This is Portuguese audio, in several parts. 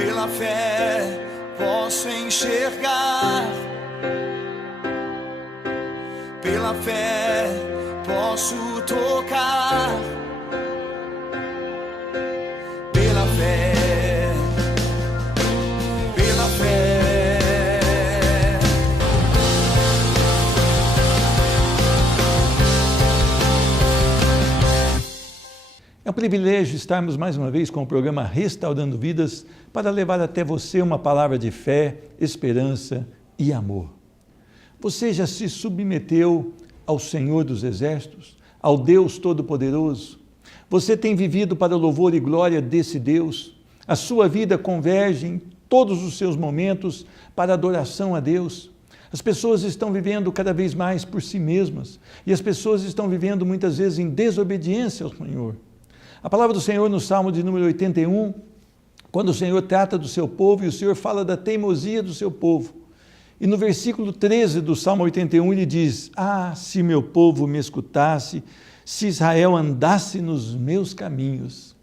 Pela fé posso enxergar, pela fé posso tocar, pela fé, pela fé. É um privilégio estarmos mais uma vez com o programa Restaurando Vidas para levar até você uma palavra de fé, esperança e amor. Você já se submeteu ao Senhor dos Exércitos, ao Deus Todo-Poderoso? Você tem vivido para o louvor e glória desse Deus? A sua vida converge em todos os seus momentos para a adoração a Deus? As pessoas estão vivendo cada vez mais por si mesmas e as pessoas estão vivendo muitas vezes em desobediência ao Senhor. A palavra do Senhor no Salmo de número 81, quando o Senhor trata do seu povo e o Senhor fala da teimosia do seu povo. E no versículo 13 do Salmo 81 ele diz: "Ah, se meu povo me escutasse, se Israel andasse nos meus caminhos."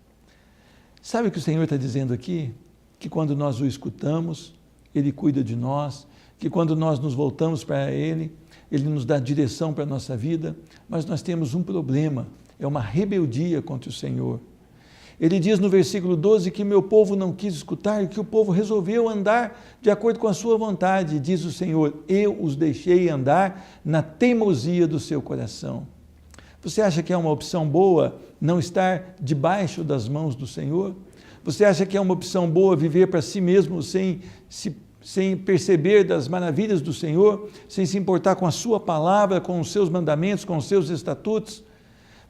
Sabe o que o Senhor está dizendo aqui? Que quando nós o escutamos, Ele cuida de nós, que quando nós nos voltamos para Ele, Ele nos dá direção para a nossa vida, mas nós temos um problema, é uma rebeldia contra o Senhor. Ele diz no versículo 12 que meu povo não quis escutar e que o povo resolveu andar de acordo com a sua vontade. Diz o Senhor: eu os deixei andar na teimosia do seu coração. Você acha que é uma opção boa não estar debaixo das mãos do Senhor? Você acha que é uma opção boa viver para si mesmo sem perceber das maravilhas do Senhor, sem se importar com a sua palavra, com os seus mandamentos, com os seus estatutos?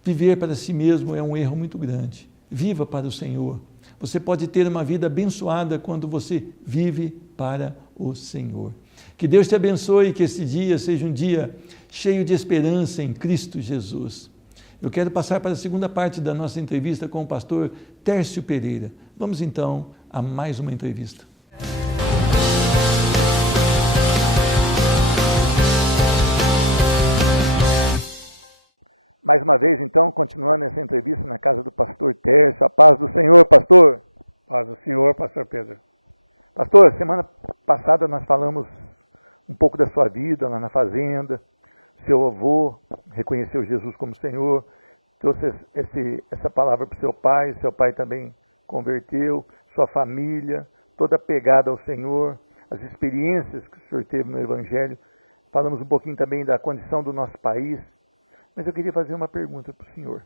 Viver para si mesmo é um erro muito grande. Viva para o Senhor. Você pode ter uma vida abençoada quando você vive para o Senhor. Que Deus te abençoe e que esse dia seja um dia cheio de esperança em Cristo Jesus. Eu quero passar para a segunda parte da nossa entrevista com o pastor Tércio Pereira. Vamos então a mais uma entrevista. Mais uma vez, então, continuando essa entrevista na casa do pastor Tércio. A paz do Senhor, pastor. Paz do Senhor, pastor Pedro. Pastor, semana passada nós falamos um pouco da sua vida lá na fazenda. Seu avô reconheceu Jesus como Senhor, trouxe essa palavra para o seu pai também converteu, sua família, toda pegada ao Senhor, as experiências que o senhor teve no Evangelho. Falamos um pouquinho também da condição do nosso país. Mas eu queria fazer uma pergunta para o senhor.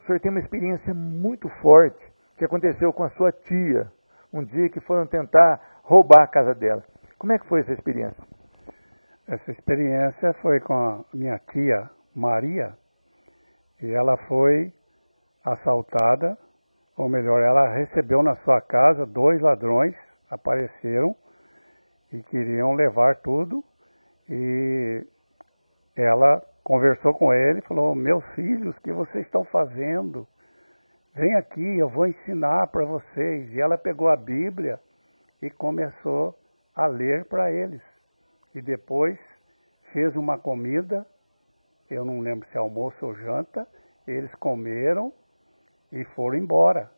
O senhor tem uma experiência muito forte que aconteceu com a sua tia, um dia que foram tentar roubar a casa dela. Como é que foi essa experiência? Essa experiência foi com a minha tia Maria, e ela foi assaltada, ou melhor, ela recebeu na sua casa 2 ladrões, apareceram e queriam levar tudo, e ela conversou com ele e falou: meus filhos, o que vocês estão fazendo? Vem aqui, eu vou ensinar para vocês. E ela pegou a Bíblia e começou a ler para eles. E depois fez uma comida, eu não lembro se é almoço ou janta, eles comeram e foram embora.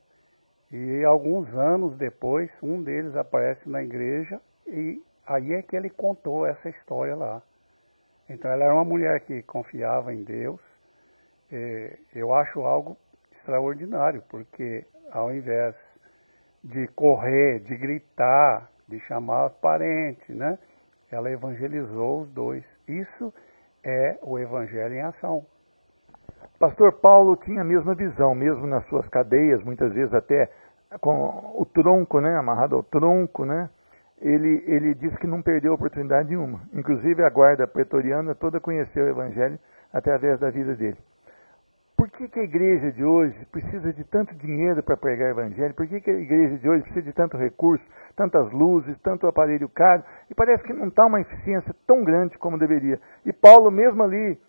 E alguns anos depois, um deles aparece na igreja e aí é que ele contou essa história lá. Então ela era uma mulher que confiava em Deus. Eu acho algo extraordinário, porque ao invés de correr, de gritar, de chamar os parentes, né, ela evangelizou os 2. Isso é o evangelho em ação. Pastor Paulo tinha a mesma visão, mesmo nas suas cadeias, muitas vezes até com o tronco, né, amarrado ao tronco, né? Ele disse que não perdeu oportunidade nenhuma. Inclusive a guarda pretoriana toda conheceu o Evangelho através da vida dele. Por que a igreja de hoje precisa de tanto dinheiro para pregar o Evangelho? Por que a igreja de hoje precisa de tanto recurso, tantas luzes, tanto aparelho caro? E parece que não está uma eficiência tão grande como deveria. E Paulo, mesmo ali,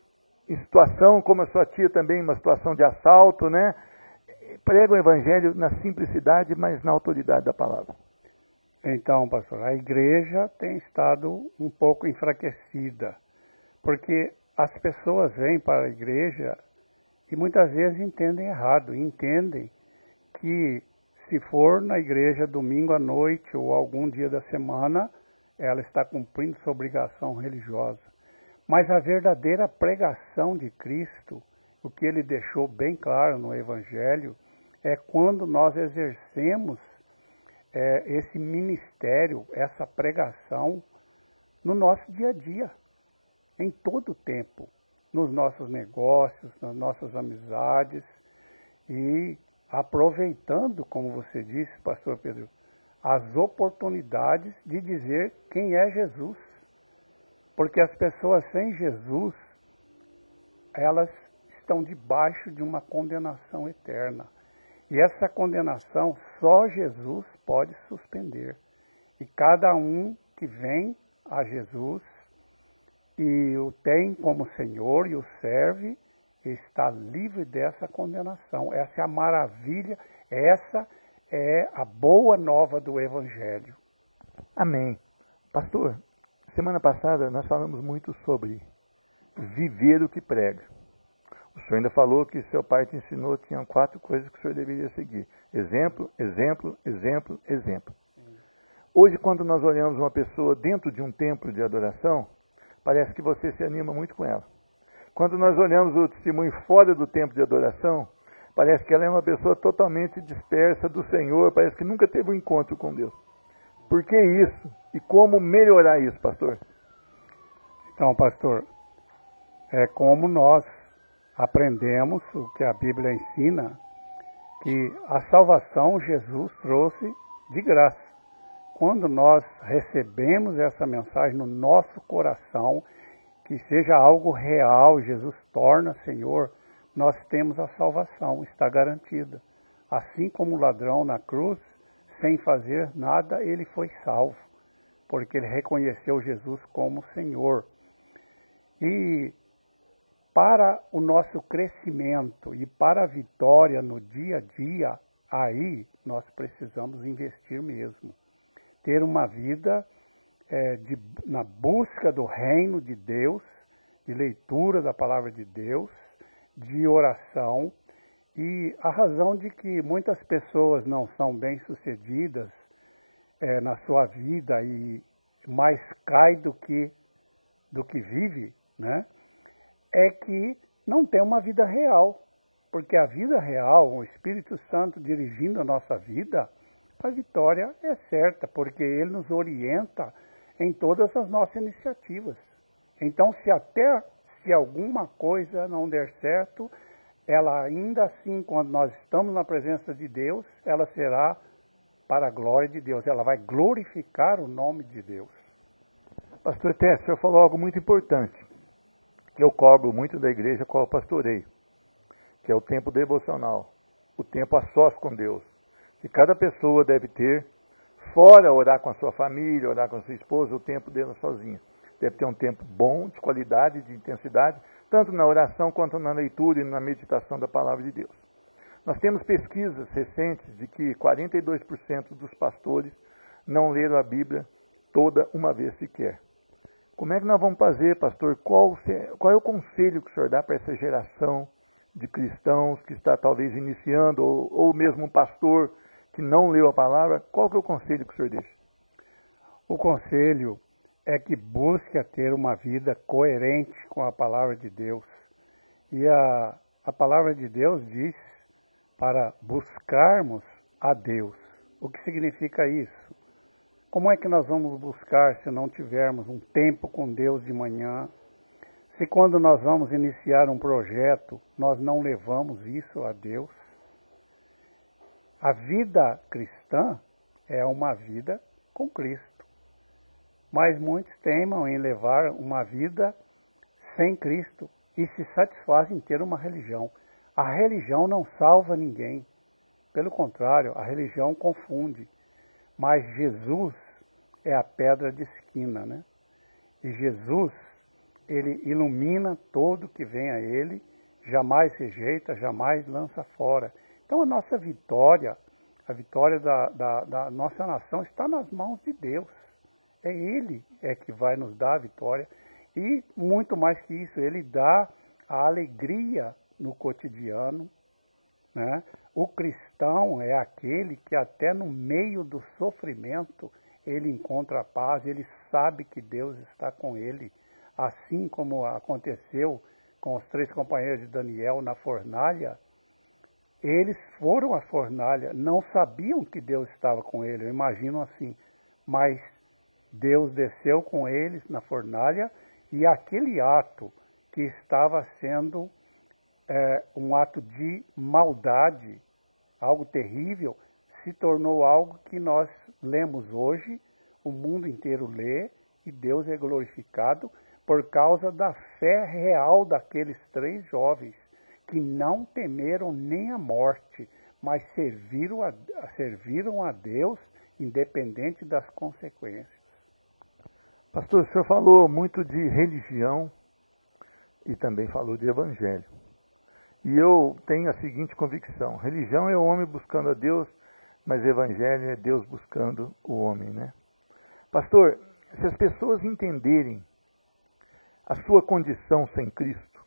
em situação, como a sua tia também, uma situação de assalto, né, prega o Evangelho na simplicidade, mas na autoridade da palavra. Então, pastor, a igreja tem estado um pouco enfraquecida, porque as pessoas vêm para a igreja e muitas vezes entendem errado, entendem que se for na igreja domingo à noite ou algum dia da semana, ela está cumprindo sua obrigação religiosa. Mas a verdadeira pregação de Cristo, o que ele deixou bem claro no Evangelho, é quando nós exercemos esse ministério, essa pregação no nosso dia a dia, em todo o tempo, nos nossos negócios, nas nossas amizades e aproveitando, como você disse, pastor Pedro, as oportunidades de dizer quem é Jesus. Porque as pessoas sem Jesus, elas estão debaixo de uma condenação eterna. E essa condenação só Jesus pode suspender. E cada um que vem a Jesus e o tem como Senhor e o serve, está livre dessa condenação. Essa é a maravilha, essa é a boa nova do Evangelho. Amém. Pastor, semana passada nós falamos muito sobre viver o que prega. O senhor ainda falou que seu pai te ensinou, tinham 4 coisas que o senhor deveria seguir. Exemplo, exemplo, exemplo, exemplo. Hoje, quando nós olhamos uma pessoa dentro de um templo de adoração, parece que você se anima muito com ela. Quando nós olhamos o testemunho fora do templo de adoração, parece que ela é uma pessoa totalmente dispersa do Senhor, parece que nunca teve um encontro com Deus. Por que isso? E como melhorar isso, pastor? Então, pastor, é como nós aprendemos o que a Bíblia ensina, que a salvação Jesus trouxe de graça. Quando nós recebemos essa mensagem no nosso coração, que seja algo real, Jesus torna Senhor, nós temos a salvação, está garantida. Assim como o ladrão na cruz, sem fazer nada, ele foi salvo, porque ele reconheceu Jesus como Senhor. E para o nosso crescimento e para a vitória no dia a dia, aí nós precisamos investir mesmo. Ter uma vida na busca do reino de Deus, de leitura da palavra de Deus, de oração. E a razão de que muitas pessoas não são bem-sucedidas na sua vida e mais cai do que vive, né? É que não tem uma vida real. Porque a vida real, o Espírito Santo dirigindo a nossa vida, a vitória é certa, porque ele nos orienta em todas as nossas iniciativas. Então, se alguma coisa não der certo, ela ainda assim, quando nós estamos na presença de Deus, ela será para a glória de Deus. Ela vai glorificar o nome de Deus. Pastor Tess, o senhor falou algo muito importante, que eu cobro muito da igreja qual eu pastorei, que é o tempo devocional, o tempo a sós com Deus, que cada pessoa deve ter, fora orar com a sua família, orar com a sua esposa, o tempo dela sozinha. Deve ter um tempo bom, de qualidade, de intensidade, tanto na oração quanto na leitura e na meditação da palavra de Deus. Nós temos pesquisas recentes de que 42% dos pastores não leram a Bíblia toda uma vez sequer. Como é que nós vamos fazer, pastor? Qual é o conselho que o senhor dá para essa geração de cristãos que está talvez iniciando, ou mesmo um pastor que não leu a palavra? Qual que é o conselho que o senhor deixa? O conselho é que busque a ter uma vida coerente com a palavra de Deus. E a palavra de Deus diz para buscarmos a Deus. O que significa isso? Como é que nós vamos buscar se não tivermos um tempo com Deus de manhã? Se quando nós vamos iniciar um projeto, nós não levamos isso a Deus? A vida cristã é uma vida com Cristo. Mas muitos teimam em levar uma vida sem Cristo e se satisfazem em ter uma religião. A religião não salva ninguém. Pelo contrário, a religião confunde. Mas Jesus é a pedra de esquina, né? E Jesus, ele ilumina todo que vem a ele, jamais rejeita, jamais lança fora. Então a nossa vitória, a vitória da nossa nação está nas mãos de Deus. É Ele que vai nos dar a vitória. E muito mais que isso, Ele dá a alegria no cotidiano, né? O cristão é aquele que até no meio do sofrimento ele encontra a paz, ele sabe que Deus está com ele. Assim como aconteceu com os 3 companheiros de Daniel na fornalha, eles foram à fornalha, não sabiam que Deus estava com eles, eu imagino assim, mas Deus desceu com eles na fornalha e aquele ato que estava sendo um ato de maldade, algo terrível, se tornou algo que nós lemos hoje, o mundo inteiro lê e Deus é glorificado por causa da fé real daqueles 3 jovens que não temeram nem a morte, mas serviram a Deus independente das consequências. Pastor, o senhor falou muito de religião e também falou de evangelho. E eu tenho a seguinte convicção: religião é o homem buscando a Deus, mas evangelho é Deus buscando o homem, né? Pastor, se as pessoas entenderem a sua condição sem Cristo,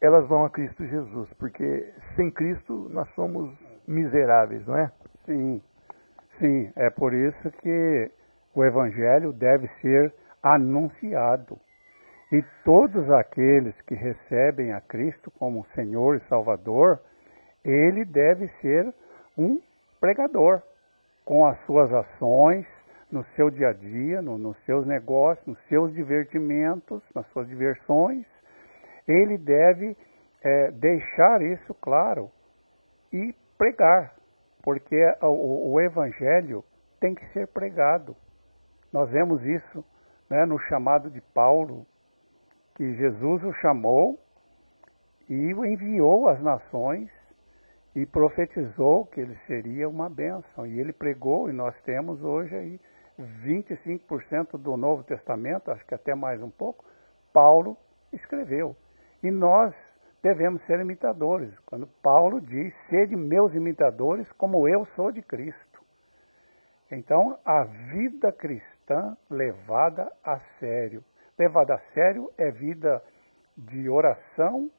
elas vão a Cristo Jesus, porque sem Cristo nós somos miseráveis, não é? Sim, é por isso que o Evangelho deve ser anunciado. E todos aqueles que recebem a Cristo como Senhor e Salvador, ele deve ser um pregador, com as suas ações, no seu dia a dia, nos seus negócios, nos seus divertimentos, nas suas diversões. Ele deve deixar isso claro e pregar, porque o Evangelho tem que ser pregado. Nós vemos isso, né, no chamado de Paulo, que Jesus o chamou e o enviou às nações e profetizou que ele seria uma bênção. E ele pregou, e nós temos hoje aí 25% do Novo Testamento, acho que até mais um pouco, Paulo escreveu. E nós devemos ser imitadores. Quando Paulo diz, sede meus imitadores, como eu sou de Cristo. Então, a vida cristã levada a sério. Levada a sério é vida de oração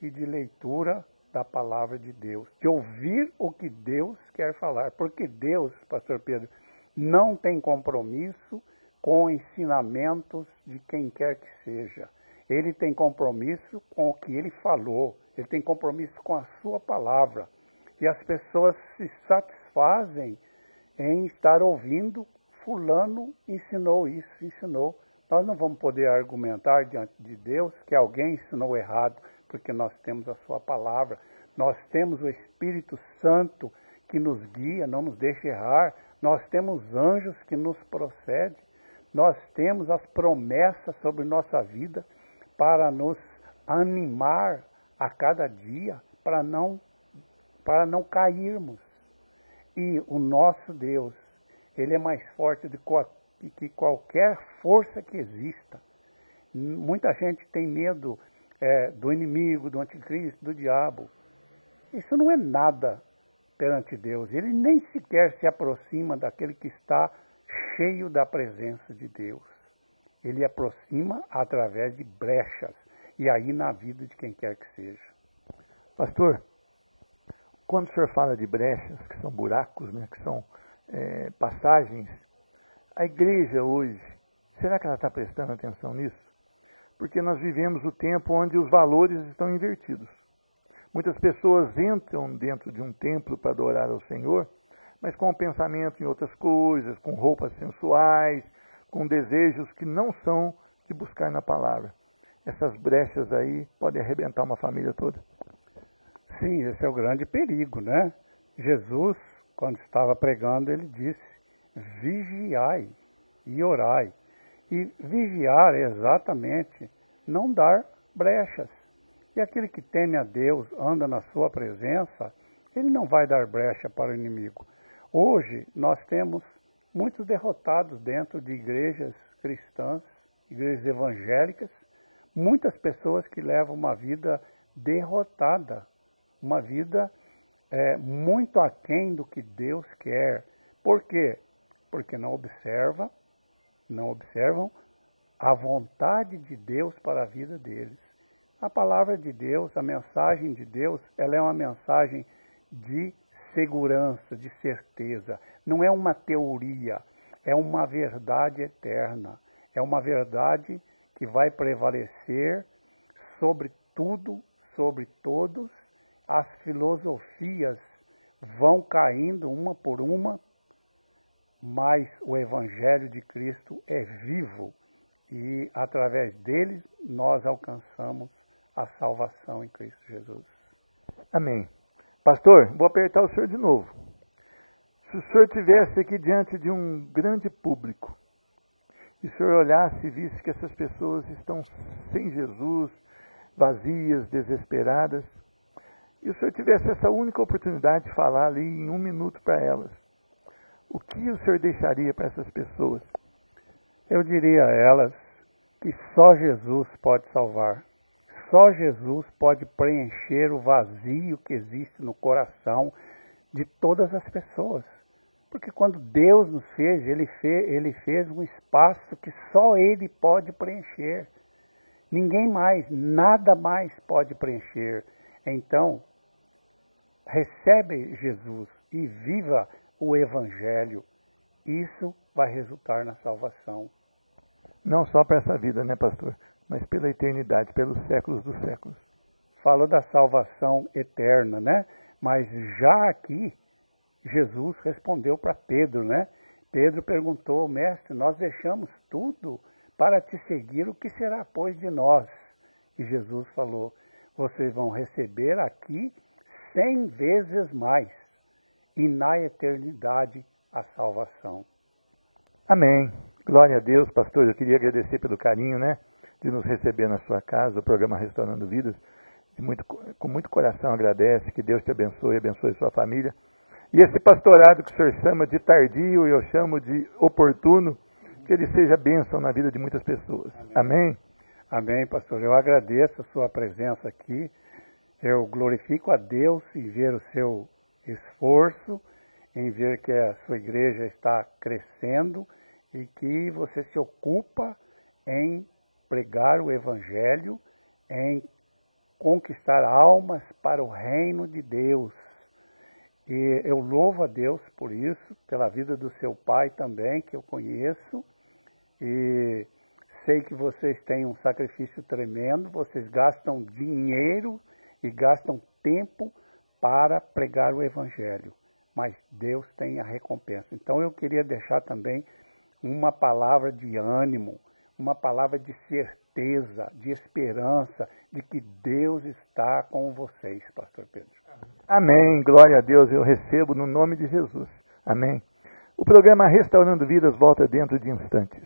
e de leitura da palavra de Deus. De ouvir o que Deus quer falar. Porque Deus, pastor Pedro, não tem compromisso com ensinamentos de quem quer que seja. Ele tem compromisso com o que ele falou. Ele tem compromisso com a sua palavra. E as pessoas se satisfazem em estar ouvindo, fulano ensinou isso, ensinou. Nós não vamos poder argumentar diante de Deus que alguém ensinou errado, porque nós temos a sua palavra. Nós temos o Espírito Santo que nos guia, não nos deixa errar. Nós temos anjos que nos procedem. Nós temos as promessas sobre nossa vida para nos animar a cada dia, para não cairmos. E o nosso Deus, ele é mais forte do que qualquer força que exista. Muita gente tem medo do inimigo, do anticristo, do diabo. Isso não é nada perante Deus. Ele nem sequer se aproxima daquele que está cheio da presença de Deus. Ele aproxima através de brechas, e aí na vida de quem quer que seja. Pastor, quando o senhor fala de brechas, que são buracos, né, que são passagens, a igreja hoje, será que ela está prestando atenção nisso? Porque nós vivemos o tempo onde os valores estão invertidos. Muitas pessoas entram dentro de um templo para adorar ao Senhor, mas com o pensamento em outras coisas, com roupas sensuais, com desejos que não são de buscar na palavra. Essas brechas aí podem arrebentar uma família toda. Sim, esse é o grande perigo, né? Jesus, quando estava pregando, ele disse, vigiai e orai. E vigiar é exatamente não dar brechas. E aquele que teme a Deus, anda na sua presença, ele não vai dar brecha para o inimigo. Hoje, nós temos muitos derrotados dentro de igrejas cristãs, igrejas evangélicas, muitas pessoas que levam uma vida derrotada, uma vida muito aquém do que Deus quer. Por quê? Porque não observam a vontade de Deus para a vida deles. A palavra de Deus, a mensagem de Deus, ela é uma mensagem de segurança, de certeza. Não é uma teoria, é uma verdade eterna. É uma verdade que vai prevalecer sobre tudo, sobre todos. As filosofias vão caindo uma por uma, mas o Evangelho de Cristo é vivo e através dele nós alcançamos a salvação em Cristo Jesus. Amém. Pastor, vou apertar o senhor de novo. Se o senhor estivesse aqui diante de um grande público, e o senhor olhasse e visse que essas pessoas estão sem Jesus, vazias, desesperadas, e o senhor tivesse essa única oportunidade de falar ali em 1 minuto para elas, o que o senhor deixaria para essas pessoas? Eu diria a elas que só Jesus pode salvar. Só Jesus pode preencher o vazio que existe no coração de todas as pessoas. Porque quando Deus nos fez, Ele fez um espaço que só Ele pode preencher. Ninguém mais, nada mais pode preencher. Então, recebe Jesus e viva o Evangelho. Isso vai resultar na salvação. Não só para essa vida, né, pastor? Mas pela eternidade, pelos séculos dos séculos. Falou da salvação eterna, né? Mas já aqui, Jesus respondeu para Pedro, né? Pedro perguntou, mestre, nós deixamos tudo para te seguir, o que será, pois, de nós? E Jesus falou, vocês vão receber aqui 100 vezes mais, e na eternidade a salvação. Amém. Glória a Deus, pastor. Eu queria agradecer pelo carinho, né, de nos receber na sua casa, o programa Restaurando Vidas. Com muito coração agradece, que Deus te abençoe sua família. E esse pastorado que o senhor chama de tardio, eu chamo de oportuno, que ele seja bênção na vida de muitas pessoas. Amém? Amém, pastor. Eu agradeço a sua presença aqui. Eu glorifico a Deus em ver o seu esforço, em ver que a sua igreja está crescendo e que você se ocupa em pregar o Evangelho, em conquistar almas para o reino de Deus. E eu louvo a Deus por isso, pela vida do seu pai também, que eu conheço, e sei que vocês têm um sacrifício tremendo, vocês gastam dinheiro e gastam tempo para pregar o Evangelho, mas Deus tem a recompensa. Então eu queria deixar também uma palavra de ânimo, uma palavra de certeza, de esperança, de que Deus está com vocês, pastor Pedro. Amém, glória a Deus, eu recebo no nome de Jesus. Amém. O programa Restaurando Vidas volta dentro de instantes.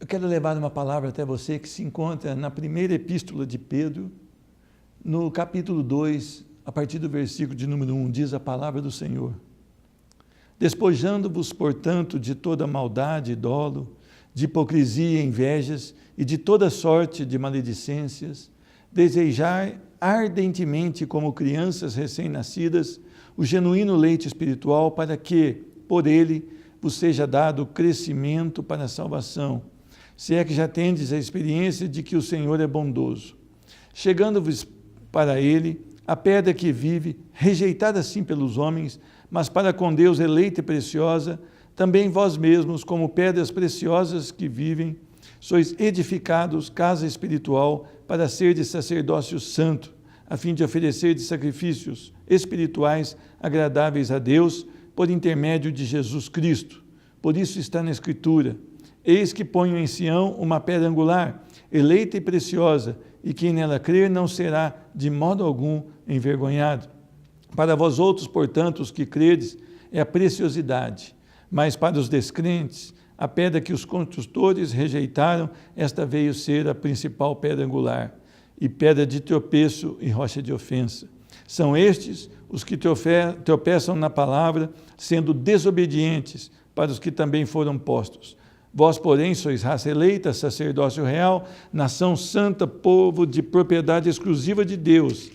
Eu quero levar uma palavra até você que se encontra na primeira epístola de Pedro, no capítulo 2, a partir do versículo de número 1, diz a palavra do Senhor. Despojando-vos, portanto, de toda maldade e dolo, de hipocrisia e invejas, e de toda sorte de maledicências, desejai ardentemente, como crianças recém-nascidas, o genuíno leite espiritual, para que, por ele, vos seja dado crescimento para a salvação, se é que já tendes a experiência de que o Senhor é bondoso. Chegando-vos para ele, a pedra que vive, rejeitada sim pelos homens, mas para com Deus eleita e preciosa, também vós mesmos, como pedras preciosas que vivem, sois edificados casa espiritual para ser de sacerdócio santo, a fim de oferecer de sacrifícios espirituais agradáveis a Deus por intermédio de Jesus Cristo. Por isso está na Escritura: eis que ponho em Sião uma pedra angular, eleita e preciosa, e quem nela crer não será de modo algum envergonhado. Para vós outros, portanto, os que credes, é a preciosidade, mas para os descrentes, a pedra que os construtores rejeitaram, esta veio ser a principal pedra angular, e pedra de tropeço e rocha de ofensa. São estes os que tropeçam na palavra, sendo desobedientes para os que também foram postos. Vós, porém, sois raça eleita, sacerdócio real, nação santa, povo de propriedade exclusiva de Deus,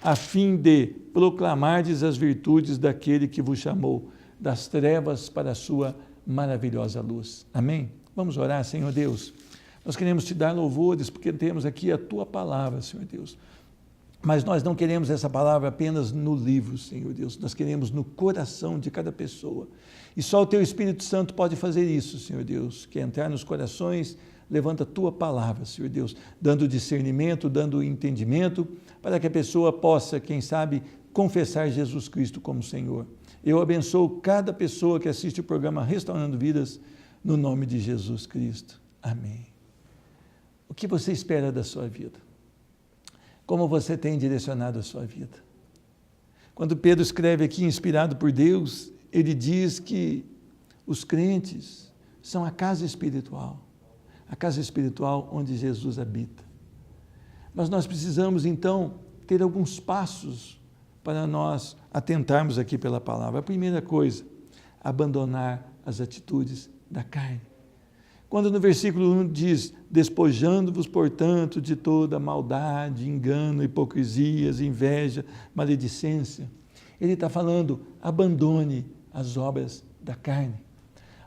a fim de proclamardes as virtudes daquele que vos chamou das trevas para a sua maravilhosa luz. Amém? Vamos orar. Senhor Deus, nós queremos te dar louvores porque temos aqui a tua palavra, Senhor Deus. Mas nós não queremos essa palavra apenas no livro, Senhor Deus. Nós queremos no coração de cada pessoa. E só o teu Espírito Santo pode fazer isso, Senhor Deus, que é entrar nos corações. Levanta a tua palavra, Senhor Deus, dando discernimento, dando entendimento, para que a pessoa possa, quem sabe, confessar Jesus Cristo como Senhor. Eu abençoo cada pessoa que assiste o programa Restaurando Vidas, no nome de Jesus Cristo. Amém. O que você espera da sua vida? Como você tem direcionado a sua vida? Quando Pedro escreve aqui, inspirado por Deus, ele diz que os crentes são a casa espiritual onde Jesus habita. Mas nós precisamos, então, ter alguns passos para nós atentarmos aqui pela palavra. A primeira coisa, abandonar as atitudes da carne. Quando no versículo 1 diz: despojando-vos, portanto, de toda maldade, engano, hipocrisias, inveja, maledicência, ele está falando: abandone as obras da carne.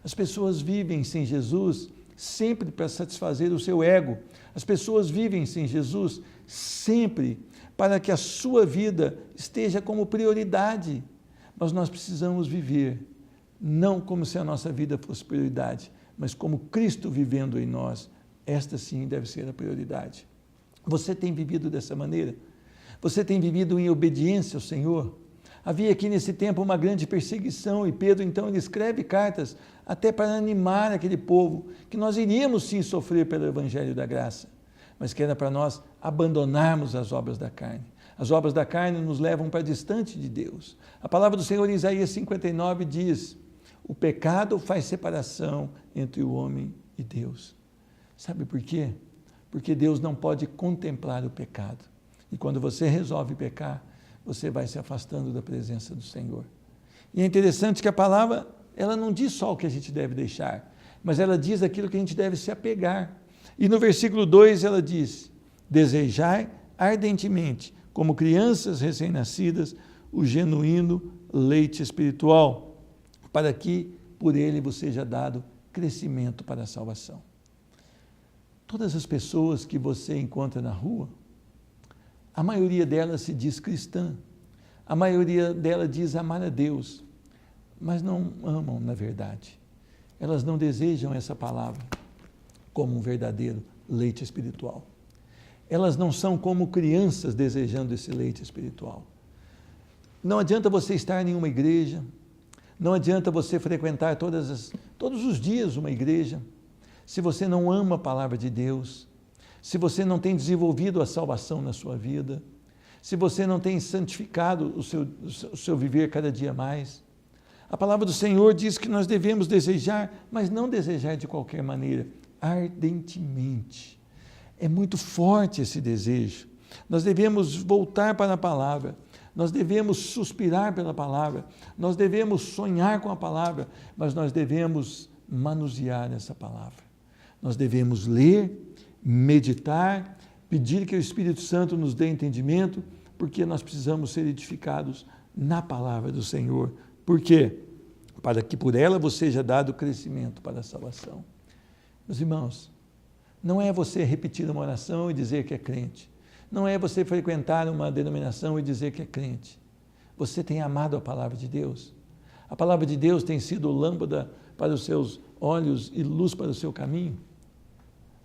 As pessoas vivem sem Jesus sempre para satisfazer o seu ego. As pessoas vivem sem Jesus sempre para que a sua vida esteja como prioridade. Mas nós precisamos viver, não como se a nossa vida fosse prioridade, mas como Cristo vivendo em nós. Esta sim deve ser a prioridade. Você tem vivido dessa maneira? Você tem vivido em obediência ao Senhor? Havia aqui nesse tempo uma grande perseguição e Pedro então ele escreve cartas até para animar aquele povo que nós iríamos sim sofrer pelo Evangelho da Graça, mas que era para nós abandonarmos as obras da carne. As obras da carne nos levam para distante de Deus. A palavra do Senhor em Isaías 59 diz: o pecado faz separação entre o homem e Deus. Sabe por quê? Porque Deus não pode contemplar o pecado. E quando você resolve pecar, você vai se afastando da presença do Senhor. E é interessante que a palavra, ela não diz só o que a gente deve deixar, mas ela diz aquilo que a gente deve se apegar. E no versículo 2 ela diz: desejai ardentemente, como crianças recém-nascidas, o genuíno leite espiritual, para que por ele vos seja dado crescimento para a salvação. Todas as pessoas que você encontra na rua, a maioria delas se diz cristã, a maioria delas diz amar a Deus, mas não amam na verdade. Elas não desejam essa palavra como um verdadeiro leite espiritual. Elas não são como crianças desejando esse leite espiritual. Não adianta você estar em uma igreja, não adianta você frequentar todos os dias uma igreja, se você não ama a palavra de Deus, se você não tem desenvolvido a salvação na sua vida, se você não tem santificado o seu viver cada dia mais. A palavra do Senhor diz que nós devemos desejar, mas não desejar de qualquer maneira, ardentemente. É muito forte esse desejo. Nós devemos voltar para a palavra, nós devemos suspirar pela palavra, nós devemos sonhar com a palavra, mas nós devemos manusear essa palavra. Nós devemos ler, meditar, pedir que o Espírito Santo nos dê entendimento, porque nós precisamos ser edificados na palavra do Senhor. Por quê? Para que por ela vos seja dado crescimento para a salvação. Meus irmãos, não é você repetir uma oração e dizer que é crente. Não é você frequentar uma denominação e dizer que é crente. Você tem amado a palavra de Deus. A palavra de Deus tem sido lâmpada para os seus olhos e luz para o seu caminho.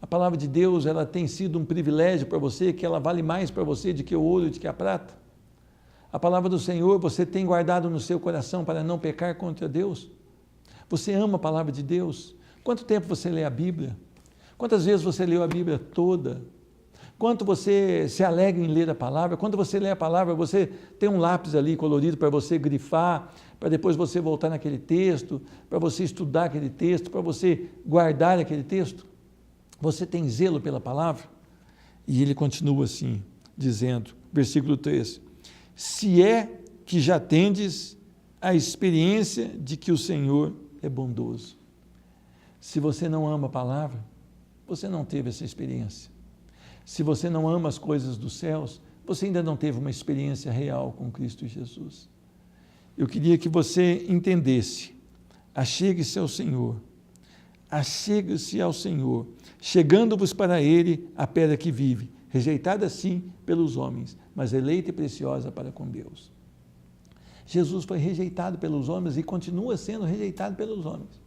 A palavra de Deus, ela tem sido um privilégio para você, que ela vale mais para você do que o ouro e do que a prata? A palavra do Senhor você tem guardado no seu coração para não pecar contra Deus? Você ama a palavra de Deus? Quanto tempo você lê a Bíblia? Quantas vezes você leu a Bíblia toda? Quanto você se alegra em ler a palavra? Quando você lê a palavra, você tem um lápis ali colorido para você grifar, para depois você voltar naquele texto, para você estudar aquele texto, para você guardar aquele texto? Você tem zelo pela palavra? E ele continua assim, dizendo, versículo 13, se é que já tendes a experiência de que o Senhor é bondoso. Se você não ama a palavra, você não teve essa experiência. Se você não ama as coisas dos céus, você ainda não teve uma experiência real com Cristo Jesus. Eu queria que você entendesse, achegue-se ao Senhor, achegue-se ao Senhor, chegando-vos para Ele a pedra que vive, rejeitada sim pelos homens, mas eleita e preciosa para com Deus. Jesus foi rejeitado pelos homens e continua sendo rejeitado pelos homens.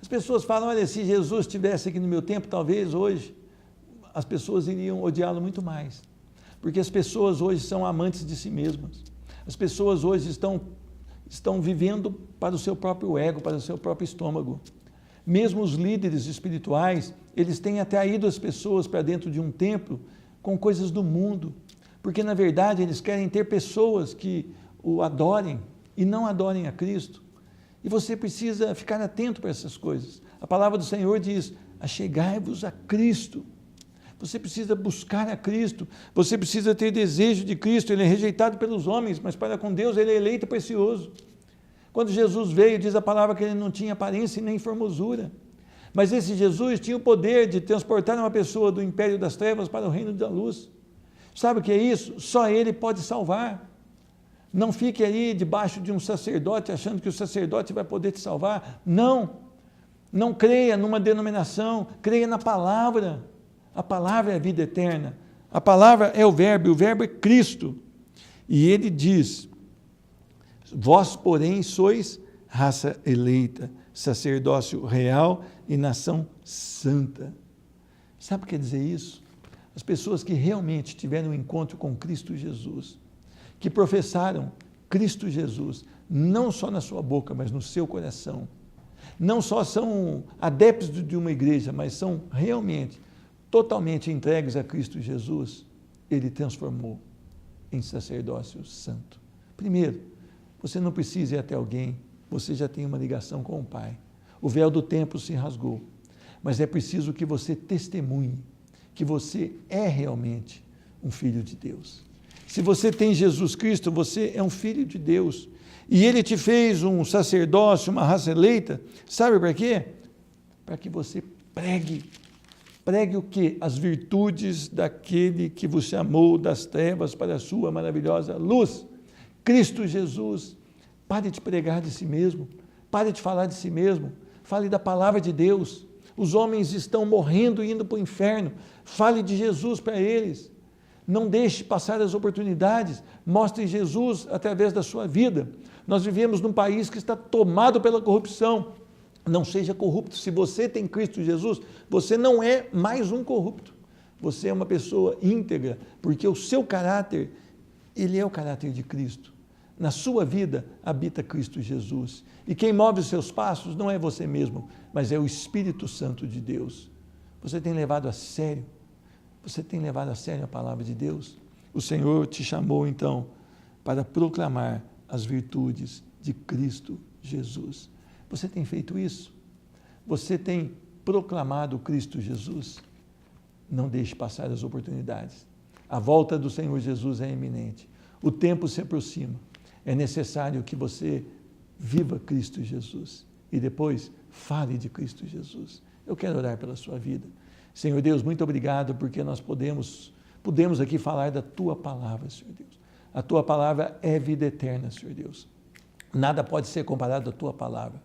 As pessoas falam, olha, se Jesus estivesse aqui no meu tempo, talvez hoje, as pessoas iriam odiá-lo muito mais. Porque as pessoas hoje são amantes de si mesmas. As pessoas hoje estão vivendo para o seu próprio ego, para o seu próprio estômago. Mesmo os líderes espirituais, eles têm atraído as pessoas para dentro de um templo com coisas do mundo. Porque, na verdade, eles querem ter pessoas que o adorem e não adorem a Cristo. E você precisa ficar atento para essas coisas. A palavra do Senhor diz, achegai-vos a Cristo. Você precisa buscar a Cristo, você precisa ter desejo de Cristo. Ele é rejeitado pelos homens, mas para com Deus ele é eleito e precioso. Quando Jesus veio, diz a palavra que ele não tinha aparência nem formosura, mas esse Jesus tinha o poder de transportar uma pessoa do império das trevas para o reino da luz. Sabe o que é isso? Só ele pode salvar. Não fique aí debaixo de um sacerdote achando que o sacerdote vai poder te salvar. Não creia numa denominação, creia na palavra. A palavra é a vida eterna, a palavra é o verbo é Cristo. E ele diz, vós, porém, sois raça eleita, sacerdócio real e nação santa. Sabe o que quer dizer isso? As pessoas que realmente tiveram um encontro com Cristo Jesus, que professaram Cristo Jesus, não só na sua boca, mas no seu coração, não só são adeptos de uma igreja, mas são realmente totalmente entregues a Cristo Jesus, ele transformou em sacerdócio santo. Primeiro, você não precisa ir até alguém, você já tem uma ligação com o Pai. O véu do templo se rasgou, mas é preciso que você testemunhe que você é realmente um filho de Deus. Se você tem Jesus Cristo, você é um filho de Deus. E ele te fez um sacerdócio, uma raça eleita, sabe para quê? Para que você pregue o quê? As virtudes daquele que vos chamou das trevas para a sua maravilhosa luz. Cristo Jesus. Pare de pregar de si mesmo, pare de falar de si mesmo, fale da palavra de Deus. Os homens estão morrendo e indo para o inferno, fale de Jesus para eles. Não deixe passar as oportunidades, mostre Jesus através da sua vida. Nós vivemos num país que está tomado pela corrupção. Não seja corrupto. Se você tem Cristo Jesus, você não é mais um corrupto. Você é uma pessoa íntegra, porque o seu caráter, ele é o caráter de Cristo. Na sua vida habita Cristo Jesus. E quem move os seus passos não é você mesmo, mas é o Espírito Santo de Deus. Você tem levado a sério? Você tem levado a sério a palavra de Deus? O Senhor te chamou então para proclamar as virtudes de Cristo Jesus. Você tem feito isso? Você tem proclamado Cristo Jesus? Não deixe passar as oportunidades. A volta do Senhor Jesus é iminente. O tempo se aproxima. É necessário que você viva Cristo Jesus e depois fale de Cristo Jesus. Eu quero orar pela sua vida. Senhor Deus, muito obrigado porque nós podemos aqui falar da Tua palavra, Senhor Deus. A Tua palavra é vida eterna, Senhor Deus. Nada pode ser comparado à Tua palavra.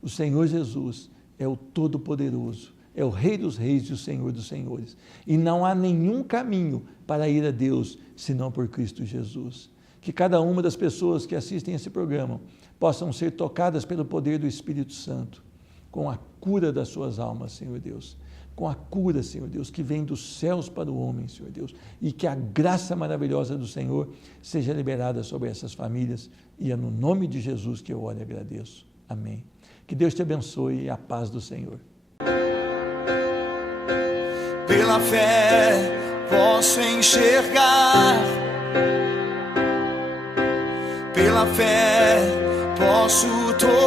O Senhor Jesus é o Todo-Poderoso, é o Rei dos Reis e o Senhor dos Senhores. E não há nenhum caminho para ir a Deus senão por Cristo Jesus. Que cada uma das pessoas que assistem esse programa possam ser tocadas pelo poder do Espírito Santo, com a cura das suas almas, Senhor Deus. com a cura, Senhor Deus, que vem dos céus para o homem, Senhor Deus, e que a graça maravilhosa do Senhor seja liberada sobre essas famílias, e é no nome de Jesus que eu oro e agradeço. Amém. Que Deus te abençoe e a paz do Senhor. Pela fé posso enxergar, pela fé posso tocar.